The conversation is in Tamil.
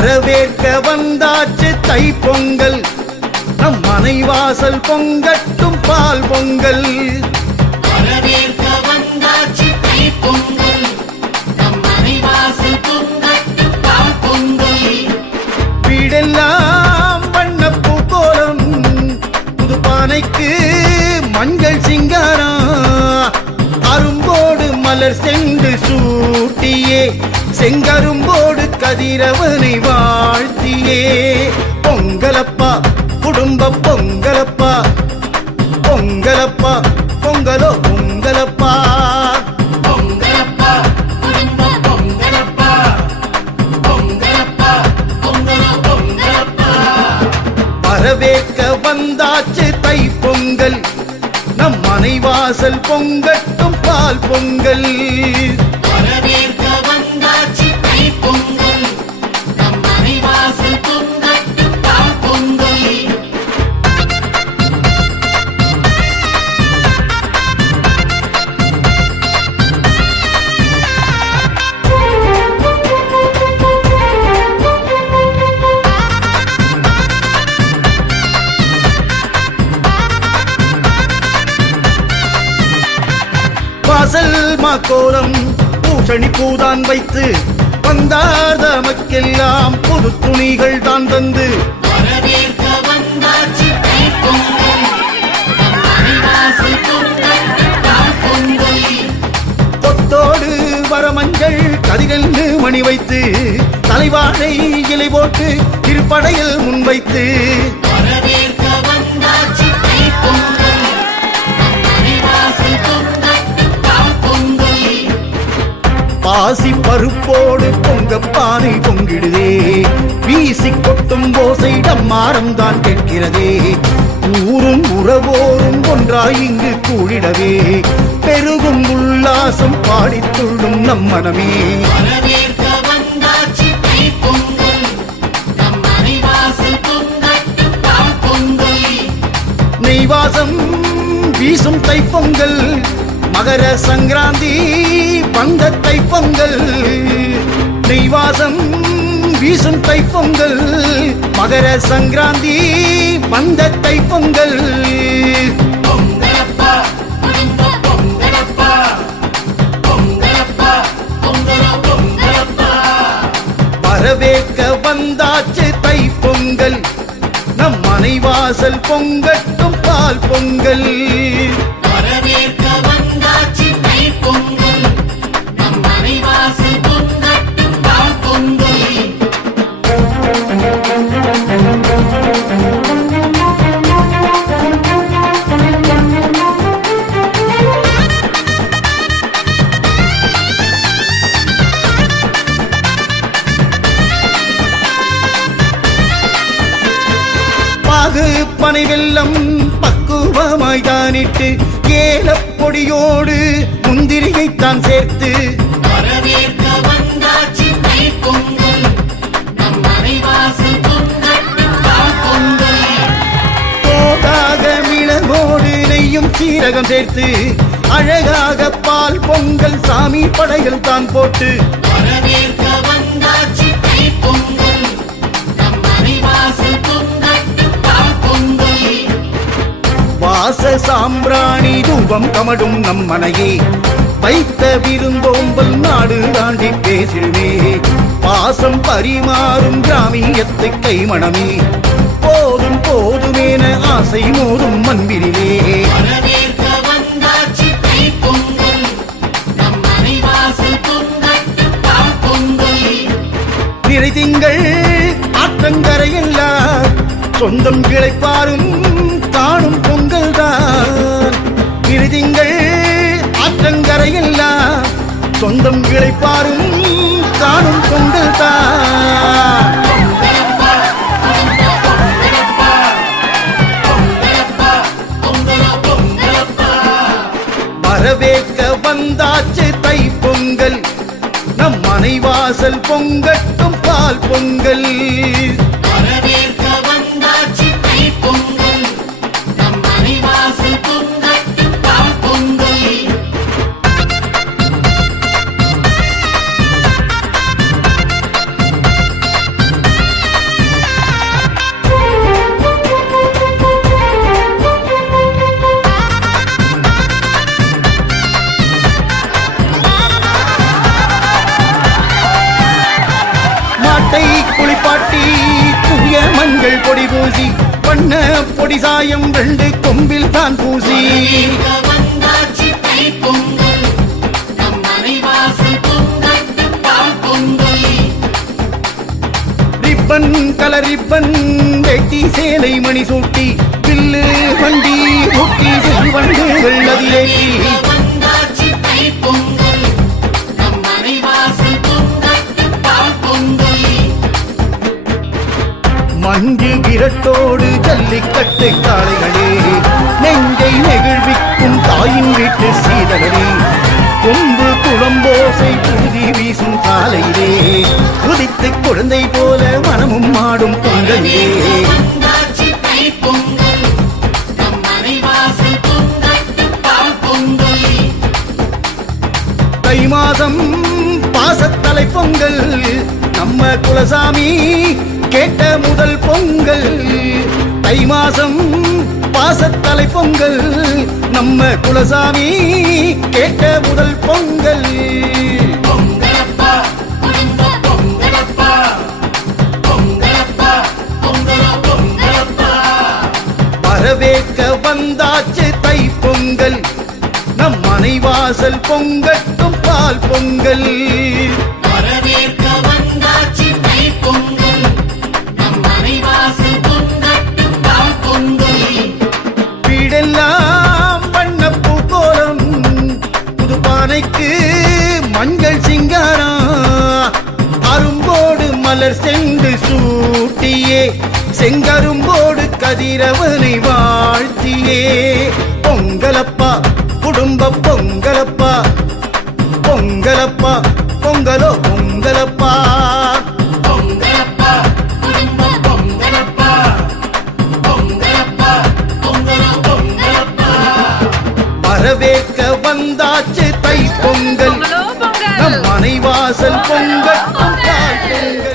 வரவேற்க வந்தாச்சு தைப்பொங்கல், நம் மனை வாசல் பொங்கட்டும் பால் பொங்கல். வரவேற்க வந்தாச்சு தைப்பொங்கல், நம் மனை வாசல் பொங்கட்டும் பால் பொங்கல். வீடெல்லாம் வண்ணப்பூ கோலம், புது பானைக்கு மஞ்சள் சிங்காரம், அரும்போடு மலர் சென்று சூட்டியே செங்கரும்போடு கதிரவனை வாழ்த்தியே. பொங்கலப்பா குடும்ப பொங்கலப்பா, பொங்கலப்பா பொங்கலோ பொங்கலப்பா. பொங்கலப்பா குடும்ப பொங்கலப்பா, பொங்கலப்பா பொங்கலோ பொங்கலப்பா. வரவேற்க வந்தாச்சு தைப்பொங்கல், நம் மனை வாசல் பொங்கட்டும் பால் பொங்கல். வரவேற்க வந்தாச்சு தைப்பொங்கல், நம் மனை வாசல் பொங்கட்டும் பால் பொங்கல். வாசல் மாக்கோலம் பூசணி பூதான் வைத்து வந்தார் தமக்கெல்லாம் புது துணிகள் தான் தந்து. வரவேற்க வந்தாச்சு தைப்பொங்கல், நம் மனை வாசல் பொங்கட்டும் பால் பொங்கல். கொத்தோடு வரமஞ்சள் கதிரென்று மணி வைத்து தலைவாழை இலை போட்டு திருப்படையில் முன்வைத்து. வரவேற்க வந்தாச்சு தைப்பொங்கல், நம் மனை வாசல் பொங்கட்டும் பால் பொங்கல். பாசி பருப்போடு பொங்கப்பானை பொங்கிடுதே, வீசி கொட்டும் ஓசை டம்மாரம் தான் கேட்கிறதே. ஊரும் உறவோரும் ஒன்றாய் இங்கு கூடிடவே, பெருகும் உல்லாசம் பாடித்துள்ளும் நம் மனமே. வரவேற்க வந்தாச்சு தைப்பொங்கல், நம் மனை வாசல் பொங்கட்டும் பால் பொங்கல். நெய்வாசம் வீசும் தைப்பொங்கல், மகர சங்கராந்தி வந்த தைப்பொங்கல். நெய்வாசம் வீசும் தைப்பொங்கல், மகர சங்கராந்தி வந்த தைப்பொங்கல். பொங்கலப்பா குடும்ப பொங்கலப்பா, பொங்கலப்பா பொங்கலோ பொங்கலப்பா. வரவேற்க வந்தாச்சு தைப்பொங்கல், நம் மனை வாசல் பொங்கட்டும் பால் பொங்கல். வரவேற்க வந்தாச்சு தைப்பொங்கல், நம் மனை வாசல் பொங்கட்டும் பால் பொங்கல். பாகு பனை வெல்லம் பக்குவமாய் தானிட்டு ஏலப்பொடியோடு முந்திரிகைத்தான் சேர்த்து. வரவேற்க வந்தாச்சு தைப்பொங்கல், நம் மனை வாசல் பொங்கட்டும் பால் பொங்கல். தோடாக மிளகோடு நெய்யும் சீரகம் சேர்த்து அழகாக பால் பொங்கல் சாமி படைகள் தான் போட்டு. வரவேற்க வந்தாச்சு தைப்பொங்கல், நம் மனை வாசல் பொங்கட்டும் பால் பொங்கல். வாச சாம்பிராணி தூபம் கமடும் நம் மனையே, வைத்த விருந்தோம்பல் நாடு தாண்டி பேசிடுவே. பாசம் பரிமாறும் கிராமியத்தை கைமணமே, போதும் போதுமேன ஆசை மோதும் மண்பிரிலே. வரவேற்க வந்தாச்சு தைப்பொங்கல், நம் மனை வாசல் பொங்கட்டும் பால் பொங்கல். நிறை திங்கள் ஆற்றங்கரையெல்லாம் சொந்தம் கிளைப்பாரும் காணும் பொங்கல் தான். நிறை திங்கள் ஆற்றங்கரையெல்லாம் சொந்தம் கிளைப்பாரும் காணும் பொங்கல் தான். பொங்கலப்பா குடும்ப பொங்கலப்பா, பொங்கலப்பா பொங்கலோ பொங்கலப்பா. வரவேற்க வந்தாச்சு தைப்பொங்கல், நம் மனை வாசல் பொங்கட்டும் பால் பொங்கல். வரவேற்க வந்தாச்சு தைப்பொங்கல், நம் மனை வாசல் பொங்கட்டும் பால் பொங்கல். குளிப்பாட்டி தூய மஞ்சள் பொடி பூசி வண்ண பொடி சாயம் 2 கொம்பில் தான் பூசி வரவேற்க வந்தாச்சு தைப்பொங்கல் நம் மனை வாசல் பொங்கட்டும் பால் பொங்கல் ரிப்பன் கலர் ரிப்பன் வெட்டி சேலை மணி சூட்டி பில்லு வண்டி ஊட்டி செல்வண்டுகள் அதிலேட்டி வந்தாச்சு தைப்பொங்கல் நம் மனை வாசல் பொங்கட்டும் பால் பொங்கல் மஞ்சு விரட்டோடு ஜல்லிக்கட்டு காளைகளே நெஞ்சை நெகிழ்விக்கும் தாயின் வீட்டு சீதகளே கொம்பு குளம்போசை புழுதி வீசும் காலையிலே உதித்து குழந்தை போல மனமும் ஆடும் பொங்கலிலே வந்தாச்சு தைப்பொங்கல் நம் மனை வாசல் பொங்கட்டும் பால் பொங்கல் தை மாதம் பாசத்தலை பொங்கல் நம்ம குலசாமி கேட்ட முதல் பொங்கல் தை மாசம் பாசத்தலை பொங்கல் நம்ம குலசாமி கேட்ட முதல் பொங்கல் பொங்கலப்பா குடும்ப பொங்கலப்பா பொங்கலப்பா பொங்கலோ பொங்கலப்பா வரவேற்க வந்தாச்சு தை பொங்கல் நம் மனை வாசல் பொங்கட்டும் பால் பொங்கல் வரவேற்க வந்தாச்சு தைப்பொங்கல் நம் மனை வாசல் பொங்கட்டும் பால் பொங்கல் வீடெல்லாம் வண்ணப்பூ கோலம் புது பானைக்கு மஞ்சள் சிங்காரம் அரும்போடு மலர் சென்று சூட்டியே செங்கரும்போடு கதிரவனை வாழ்த்தியே பொங்கலப்பா குடும்ப பொங்கலப்பா பொங்கலப்பா பொங்கலோ பொங்கலப்பா பொங்கலப்பா குடும்ப பொங்கலப்பா பொங்கலப்பா பொங்கலோ பொங்கலப்பா வரவேற்க வந்தாச்சு தை பொங்கல் நம் மனை வாசல் பொங்கட்டும் பால் பொங்கல்